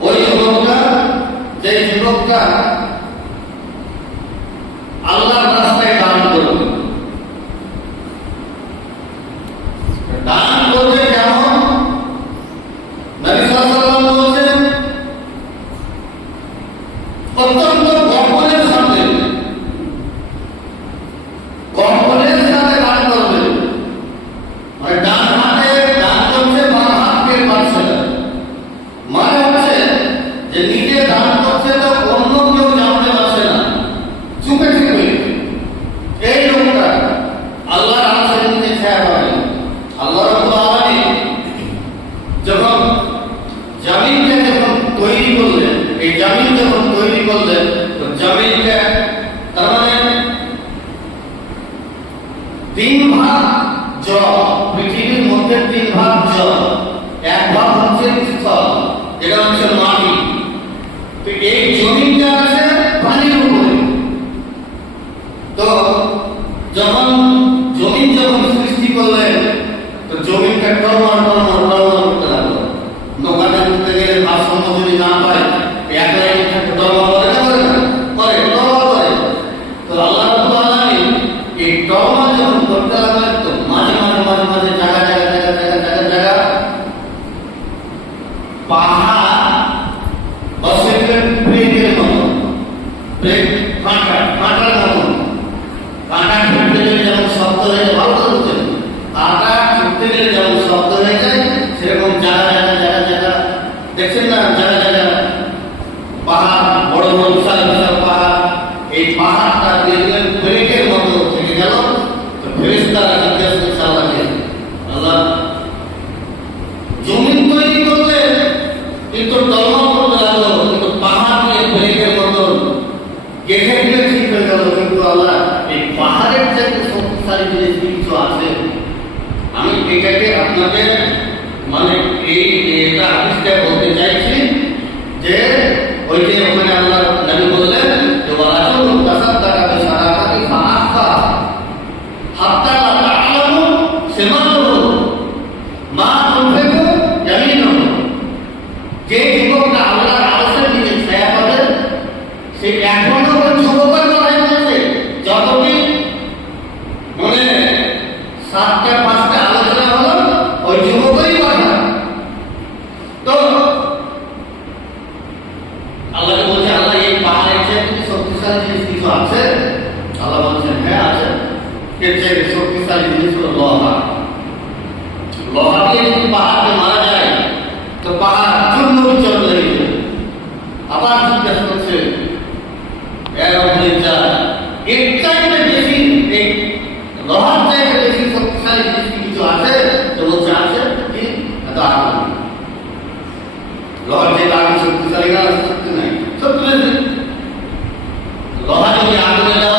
ওই যুবকটা এই জামিন যখন তৈরি করলেন, তো তার মানে তিন ভাগ জল, পৃথিবীর মধ্যে তিন ভাগ জল এক ভাগ হচ্ছে স্থল এটা হচ্ছে মাটি। তো এই জমিটা আছে পানির উপরে। তো যখন জমিন যখন সৃষ্টি করলেন, তো টলমল টলমল করতে লাগল নৌকাটা করতে গেলে ভারসাম্য যদি না পায় এক লাইনে থাকতে টলমল করে না করে না করে টলমল করে তো আল্লাহ রাব্বুল আলামিন এই টলমল যখন করতে লাগলেন তো মাঝে মাঝে মাঝে মাঝে জায়গা জায়গা জায়গা জায়গা জায়গা জায়গা পাহাড় বসে ব্রেকের মতো কাঁটা ঠুকতে গেলে যেমন শব্দ হয়ে যায়, ভালো করে বুঝছেন কাঁটা ঠুকতে গেলে যায় বড় বড় পাহাড়, এই মতো থেকে জমিন তৈরি করলে কিন্তু টলমল করতে লাগল কিন্তু পাহাড় নিয়ে ব্রেকের মতো গেঁথে দিলে ঠিক হয়ে গেল কিন্তু আল্লাহ এই পাহাড়ের চাইতে শক্তিশালী জিনিস কিছু আছে, আমি এটাকে আপনাকে মানে এই এটা হাদিসটা বলতে চাইছি যে, ওই যে ওখানে আল্লাহ নবী বললেন যে ওয়ারাজুল তাসাদ্দাকা মা তুনফিকু ইয়ামিনুহু। যে যুবকটা আল্লাহর আদেশের দিকে ছায়া পাবে সে এখনও ওই আল্লাহকে বলছে আল্লাহ এই পাহাড়ের চেয়ে কি শক্তিশালী জিনিস কিছু আছে? আল্লাহ বলছেন হ্যাঁ আছে। এর চেয়ে শক্তিশালী জিনিস হলো লোহা দিয়ে যদি পাহাড়কে মারা যায় তো পাহাড় চূর্ণ বিচূর্ণ হয়ে যাবে আবার জিজ্ঞাসা করছে এরকম যা এর চাইতে বেশি এই লোহার চাইতে বেশি শক্তিশালী জিনিস কি কিছু আছে তো বলছে আছে কি এত আগুন লোহার যে আগুন শক্তিশালী না শক্তি নাই শক্তি নেই লোহা যদি আগুনে দেওয়া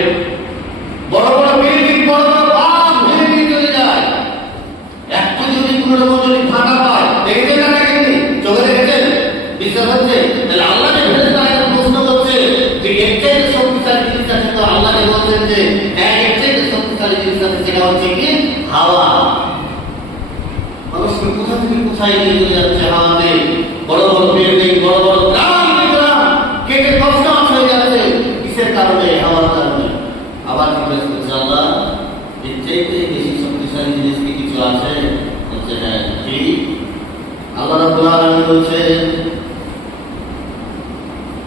হচ্ছে, তাহলে আল্লাহকে ভেবে তারা প্রশ্ন করছে, যে এর শক্তিশালী জিনিস আছে তো আল্লাহকে বলছেন যে হ্যাঁ এর শক্তিশালী জিনিস আছে, সেটা হচ্ছে কি? হাওয়া। মানুষকে কোথা থেকে কোথায় নিয়ে চলে যাচ্ছে হাওয়াতে? বড় বড় বিল্ডিং বড় বড় গ্রাম কেটে কষ্ট হয়ে যাচ্ছে। কিসের কারণে? হাওয়ার কারণে। আবার জিজ্ঞেস করছে আল্লাহ, এর চাইতে বেশি শক্তিশালী জিনিস কি কিছু আছে? বলছে হ্যাঁ কি? আল্লাহ রাব্বুল আলামিন বলছেন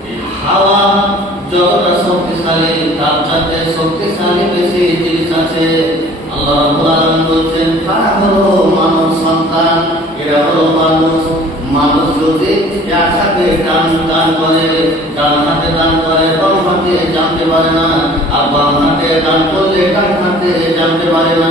এই হাওয়া যতটা শক্তিশালী তার চাইতে বেশি জিনিস আছে আল্লাহ রাব্বুল বলছেন, তারা হলো মানব সন্তান, এরা হলো মানুষ। মানুষ যদি একসাথে দান দান করে, ডান হাতে দান করে, বাম হাতে জানতে পারে না, আর বাম হাতে দান করলে ডান হাতে জানতে পারে না।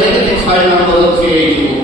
Namah Shivaya.